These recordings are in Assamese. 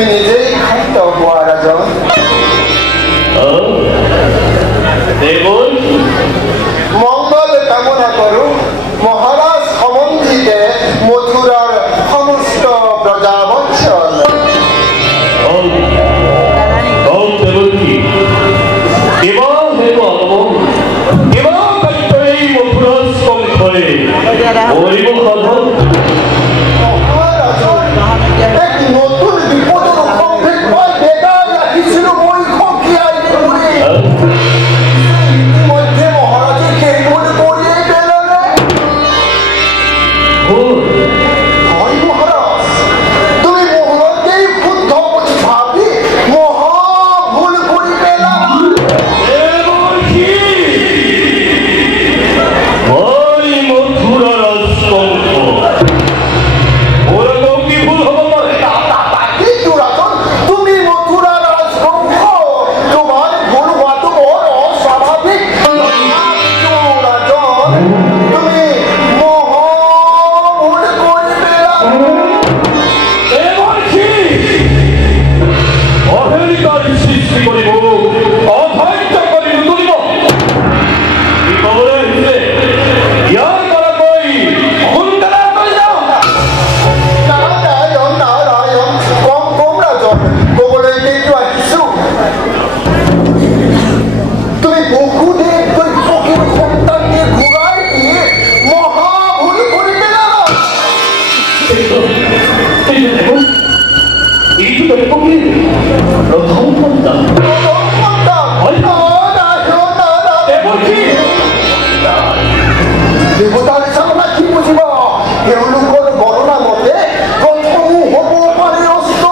তুমি নিজেই খাদ্য হওয়া রাজন। দেখুন মঙ্গল কামনা করু মহারাজ সম্বন্ধিতে মথুরার সমস্ত প্রজাবৎসল। নতুন বিপদের সম্মুখীন হয় বেদায় রাখিছিল মই খকিয়াই ইতিমধ্যে মহারাজের কেবল করিয়ে পেলেন। হয় মহারাজ, তুমি মোহনকেই ক্ষুদ্ধ বলে ভাবি মহা ভুল করি পেলাম। তুমি মথুরা রাজবংশ, তোমার ভুল হওয়া তো বড় অস্বাভাবিক। তুমি মহা ভুল করে পেলাম। সৃষ্টি করিব অধৈর্য করি তুলিব ইয়ার করা কই হুঙ্কারা কই যাও। নারায়ণ নারায়ণ, কম কম রাজন গোবলে একটু আসিছু। তুমি বহুদে দৈত্যকের সন্তানকে ঘুরাই দিয়ে মহা ভুল করে পেলাম। এই তো দৈত্যকের প্রথম সন্তান। দেবতার সামনা কি বুঝিব? এওলোকৰ গণনা মতে প্ৰথম হ'ব পাৰে অস্ত।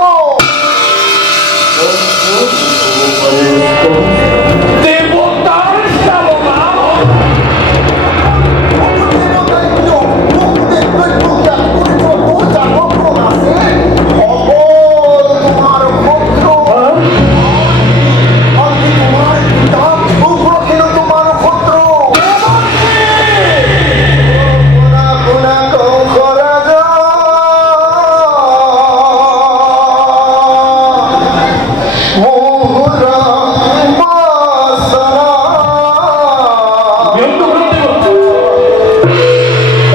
দেবতাৰ সামনা দেবতাই কিয় বহুদে দৈত্যক যত জাগৰণ আছে হ'ব তোমাৰ পুত্ৰ। আমি তোমাৰ পিতা, উগ্ৰসেন তোমাৰ শত্ৰু। শুনা কংস ৰাজা, মোহৰ বাসনা।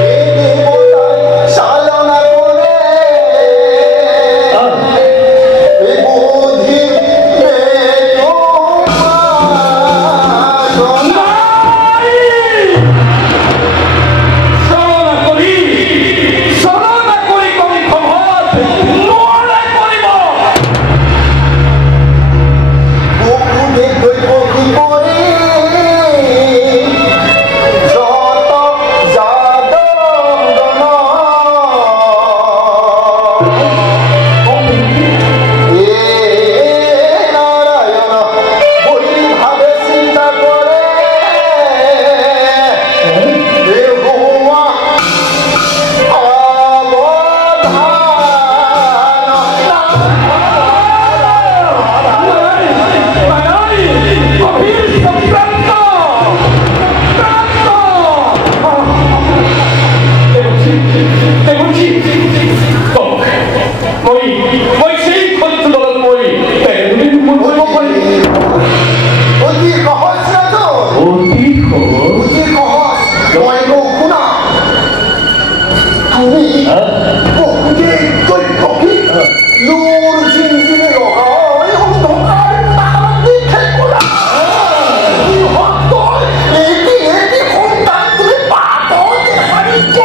এই দেবতাই চালনা কৰে এই বুদ্ধিৰ সরনা করি কবি খবর নোয়ারা করিব। বহুদে দৈব কি করে যত যাদবগণ। এ নারায়ণ বলি ভাবে চিন্তা করে দেহুয়া অতি সহজ ৰাজন, অতি সহজ। মই কওঁ শুনা, তুমি বহুদে দৈত্যকে লোৰ জিনজিনে লগাই অন্ধকাৰ তাহাঁতি ঠেকুৰা। সিহঁতৰ এটি এটি সন্তান তুমি পাততে হাৰিব।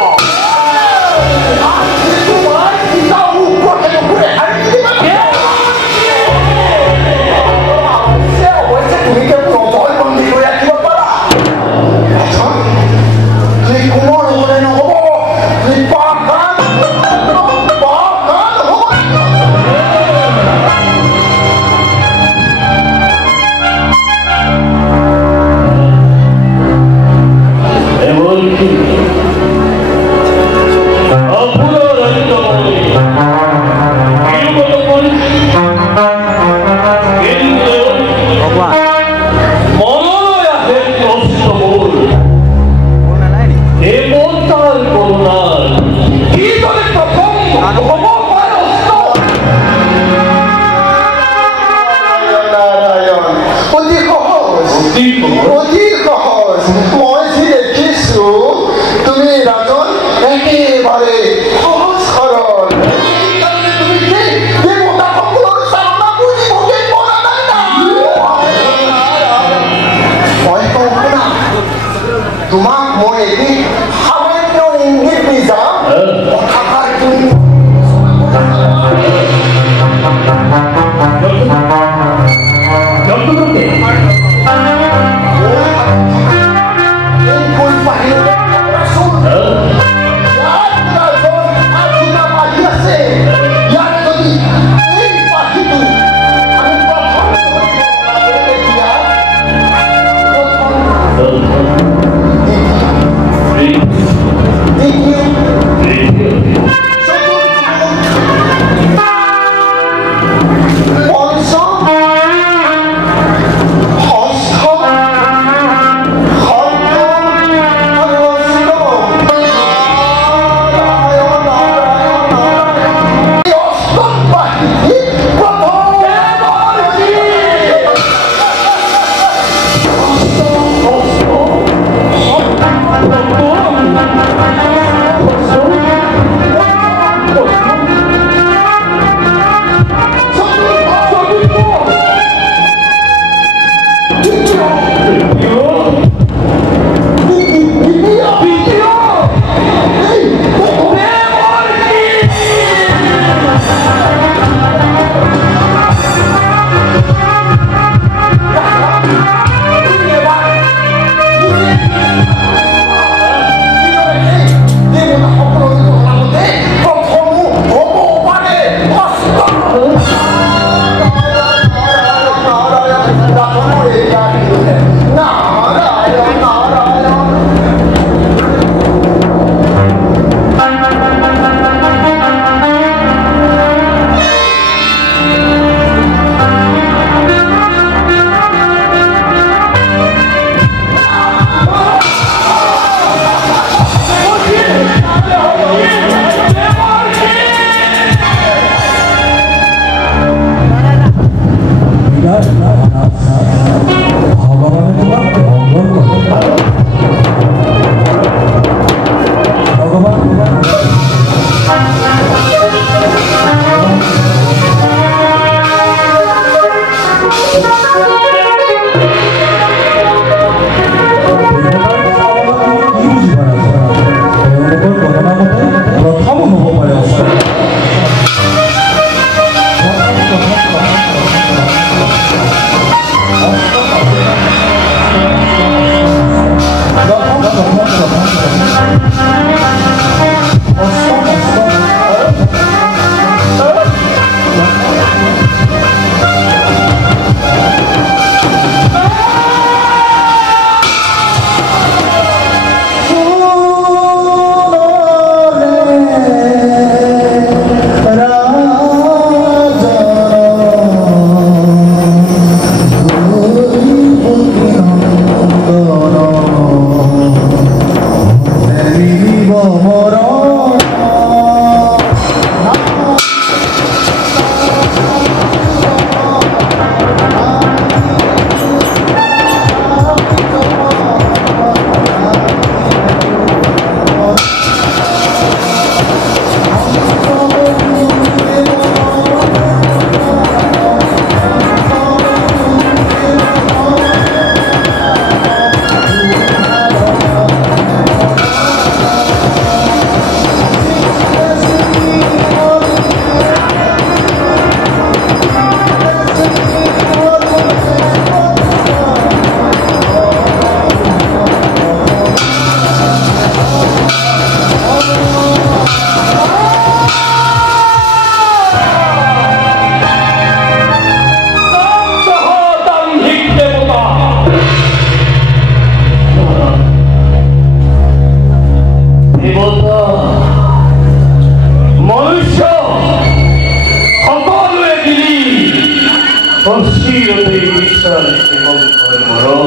আজি তোমাৰ পিতা উগ্ৰসেনকো হাৰি দিবা। অৱশ্যে তুমি কেৱল অভয় বন্দী কৰি ৰাখিব পাৰা। তুমি কোনৰ হ'লে নহ'ব, তুমি পাকান হ'ব। ভগৱানে তোমাক মংগল কৰে ভগৱান Consiglio di vista di